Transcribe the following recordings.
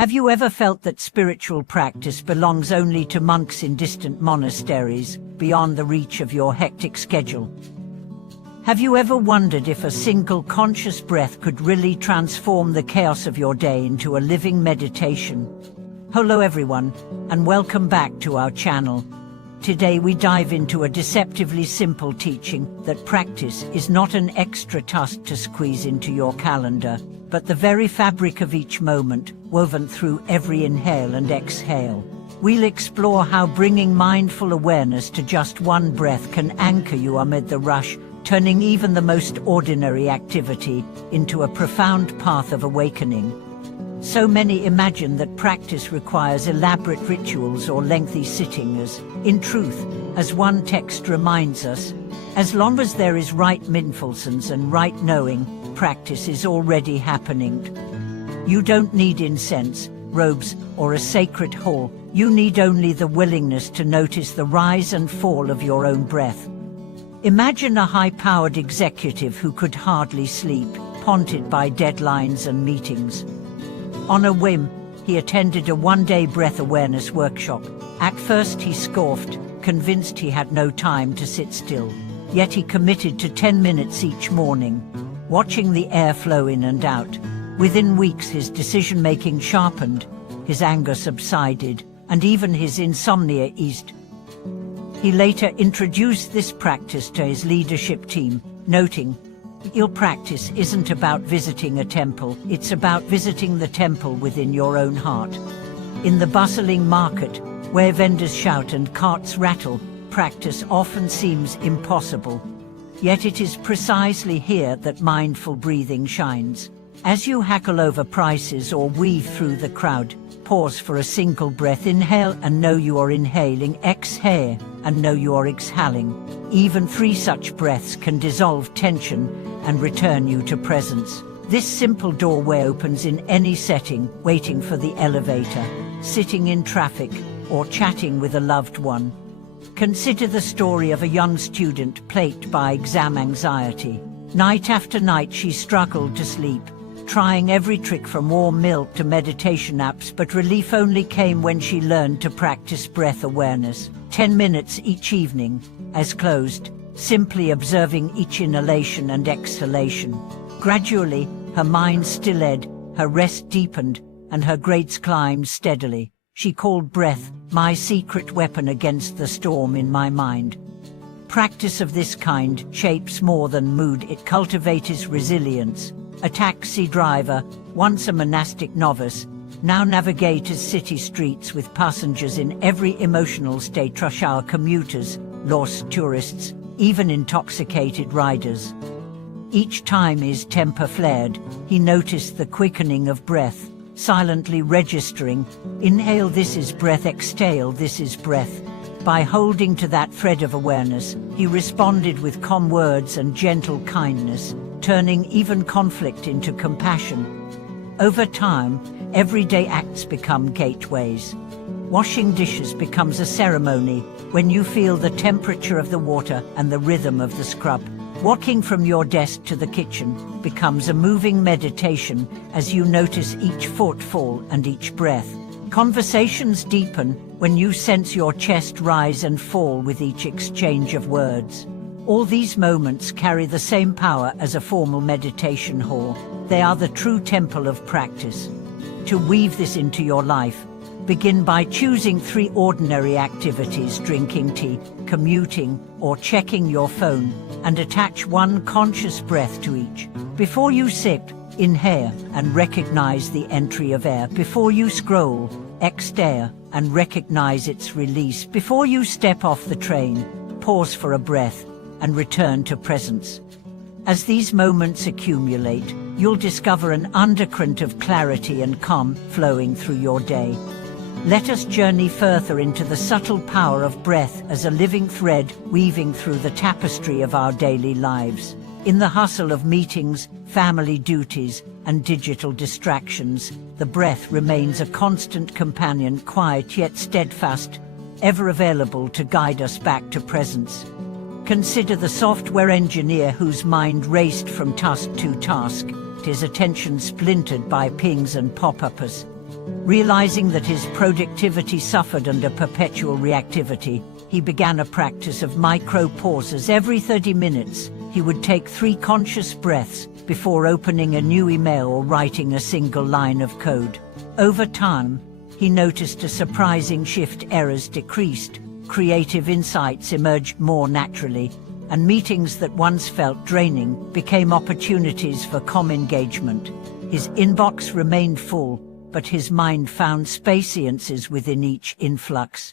Have you ever felt that spiritual practice belongs only to monks in distant monasteries, beyond the reach of your hectic schedule? Have you ever wondered if a single conscious breath could really transform the chaos of your day into a living meditation? Hello everyone, and welcome back to our channel. Today we dive into a deceptively simple teaching that practice is not an extra task to squeeze into your calendar, but the very fabric of each moment, woven through every inhale and exhale. We'll explore how bringing mindful awareness to just one breath can anchor you amid the rush, turning even the most ordinary activity into a profound path of awakening. So many imagine that practice requires elaborate rituals or lengthy sitting as, in truth, as one text reminds us, as long as there is right mindfulness and right knowing, practice is already happening. You don't need incense, robes, or a sacred hall. You need only the willingness to notice the rise and fall of your own breath. Imagine a high-powered executive who could hardly sleep, haunted by deadlines and meetings. On a whim, he attended a one-day breath awareness workshop. At first he scoffed, convinced he had no time to sit still. Yet he committed to 10 minutes each morning, watching the air flow in and out. Within weeks his decision-making sharpened, his anger subsided, and even his insomnia eased. He later introduced this practice to his leadership team, noting, "Your practice isn't about visiting a temple, it's about visiting the temple within your own heart." In the bustling market, where vendors shout and carts rattle, practice often seems impossible. Yet it is precisely here that mindful breathing shines. As you hackle over prices or weave through the crowd, pause for a single breath, inhale and know you are inhaling, exhale and know you are exhaling. Even 3 such breaths can dissolve tension and return you to presence. This simple doorway opens in any setting, waiting for the elevator, sitting in traffic, or chatting with a loved one. Consider the story of a young student plagued by exam anxiety. Night after night she struggled to sleep, trying every trick from warm milk to meditation apps, but relief only came when she learned to practice breath awareness. 10 minutes each evening, eyes closed, simply observing each inhalation and exhalation. Gradually, her mind stilled, her rest deepened, and her grades climbed steadily. She called breath, "my secret weapon against the storm in my mind." Practice of this kind shapes more than mood, it cultivates resilience. A taxi driver, once a monastic novice, now navigates city streets with passengers in every emotional state: rush hour commuters, lost tourists, even intoxicated riders. Each time his temper flared, he noticed the quickening of breath, silently registering, inhale, this is breath, exhale, this is breath. By holding to that thread of awareness, he responded with calm words and gentle kindness, turning even conflict into compassion. Over time, everyday acts become gateways. Washing dishes becomes a ceremony when you feel the temperature of the water and the rhythm of the scrub. Walking from your desk to the kitchen becomes a moving meditation as you notice each footfall and each breath. Conversations deepen when you sense your chest rise and fall with each exchange of words. All these moments carry the same power as a formal meditation hall. They are the true temple of practice. To weave this into your life, begin by choosing 3 ordinary activities: drinking tea, commuting, or checking your phone, and attach 1 conscious breath to each. Before you sip, inhale and recognize the entry of air. Before you scroll, exhale and recognize its release. Before you step off the train, pause for a breath and return to presence. As these moments accumulate, you'll discover an undercurrent of clarity and calm flowing through your day. Let us journey further into the subtle power of breath as a living thread weaving through the tapestry of our daily lives. In the hustle of meetings, family duties, and digital distractions, the breath remains a constant companion, quiet yet steadfast, ever available to guide us back to presence. Consider the software engineer whose mind raced from task to task, his attention splintered by pings and pop-ups. Realizing that his productivity suffered under perpetual reactivity, he began a practice of micro-pauses. Every 30 minutes, he would take 3 conscious breaths before opening a new email or writing a single line of code. Over time, he noticed a surprising shift. Errors decreased, creative insights emerged more naturally, and meetings that once felt draining became opportunities for calm engagement. His inbox remained full, but his mind found spaciances within each influx.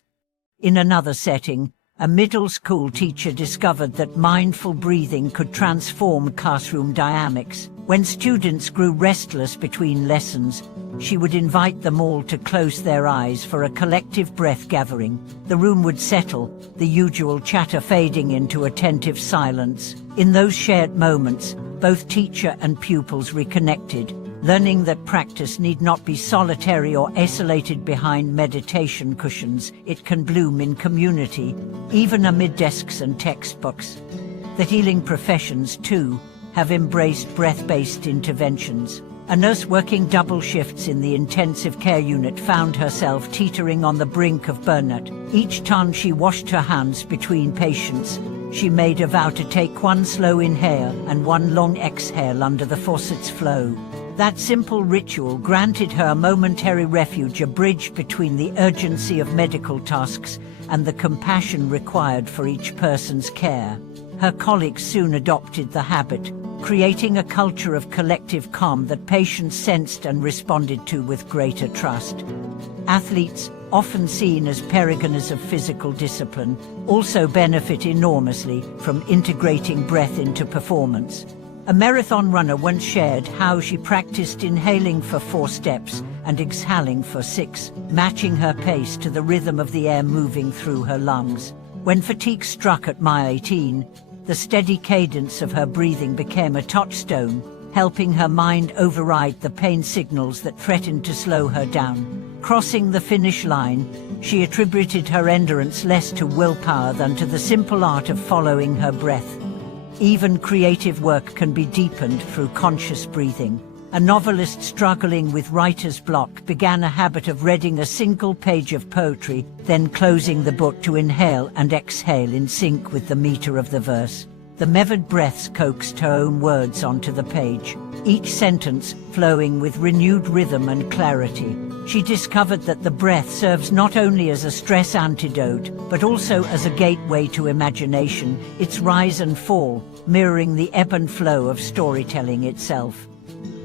In another setting, a middle school teacher discovered that mindful breathing could transform classroom dynamics. When students grew restless between lessons, she would invite them all to close their eyes for a collective breath gathering. The room would settle, the usual chatter fading into attentive silence. In those shared moments, both teacher and pupils reconnected, learning that practice need not be solitary or isolated behind meditation cushions. It can bloom in community, even amid desks and textbooks. The healing professions, too, have embraced breath-based interventions. A nurse working double shifts in the intensive care unit found herself teetering on the brink of burnout. Each time she washed her hands between patients, she made a vow to take 1 slow inhale and 1 long exhale under the faucet's flow. That simple ritual granted her a momentary refuge, a bridge between the urgency of medical tasks and the compassion required for each person's care. Her colleagues soon adopted the habit, creating a culture of collective calm that patients sensed and responded to with greater trust. Athletes, often seen as paragons of physical discipline, also benefit enormously from integrating breath into performance. A marathon runner once shared how she practiced inhaling for 4 steps and exhaling for 6, matching her pace to the rhythm of the air moving through her lungs. When fatigue struck at mile 18, the steady cadence of her breathing became a touchstone, helping her mind override the pain signals that threatened to slow her down. Crossing the finish line, she attributed her endurance less to willpower than to the simple art of following her breath. Even creative work can be deepened through conscious breathing. A novelist struggling with writer's block began a habit of reading a single page of poetry, then closing the book to inhale and exhale in sync with the meter of the verse. The measured breaths coaxed her own words onto the page, each sentence flowing with renewed rhythm and clarity. She discovered that the breath serves not only as a stress antidote, but also as a gateway to imagination, its rise and fall, mirroring the ebb and flow of storytelling itself.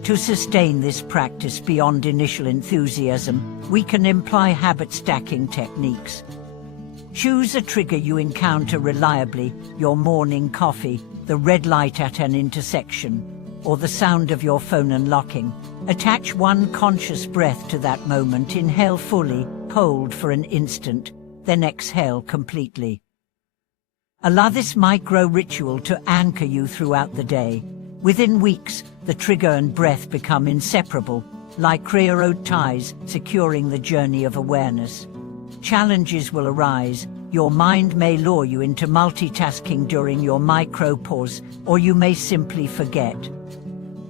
To sustain this practice beyond initial enthusiasm, we can employ habit stacking techniques. Choose a trigger you encounter reliably: your morning coffee, the red light at an intersection, or the sound of your phone unlocking. Attach 1 conscious breath to that moment. Inhale fully, hold for an instant, then exhale completely. Allow this micro-ritual to anchor you throughout the day. Within weeks, the trigger and breath become inseparable, like railroad ties securing the journey of awareness. Challenges will arise. Your mind may lure you into multitasking during your micro-pause, or you may simply forget.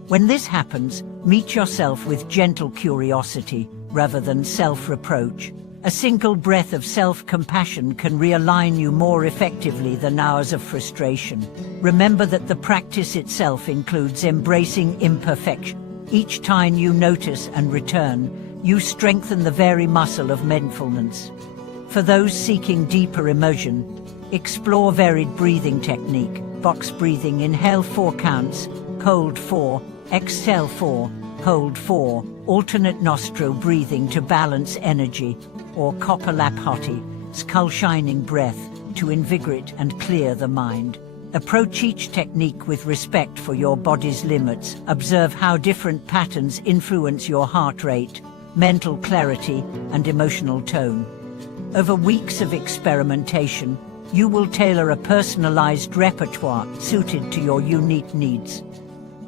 When this happens, meet yourself with gentle curiosity rather than self-reproach. A single breath of self-compassion can realign you more effectively than hours of frustration. Remember that the practice itself includes embracing imperfection. Each time you notice and return, you strengthen the very muscle of mindfulness. For those seeking deeper immersion, explore varied breathing technique. Box breathing: inhale 4 counts, hold 4, exhale 4, hold 4. Alternate nostril breathing to balance energy, or Kapalabhati, skull shining breath, to invigorate and clear the mind. Approach each technique with respect for your body's limits. Observe how different patterns influence your heart rate, mental clarity, and emotional tone. Over weeks of experimentation, you will tailor a personalized repertoire suited to your unique needs.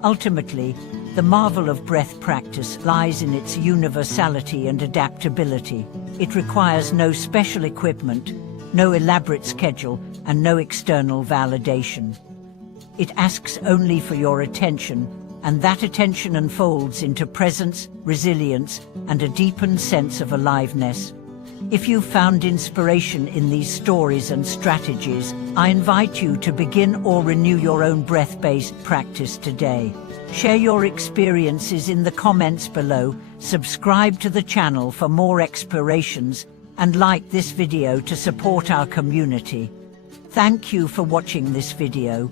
Ultimately, the marvel of breath practice lies in its universality and adaptability. It requires no special equipment, no elaborate schedule, and no external validation. It asks only for your attention, and that attention unfolds into presence, resilience, and a deepened sense of aliveness. If you found inspiration in these stories and strategies, I invite you to begin or renew your own breath-based practice today. Share your experiences in the comments below, subscribe to the channel for more explorations, and like this video to support our community. Thank you for watching this video.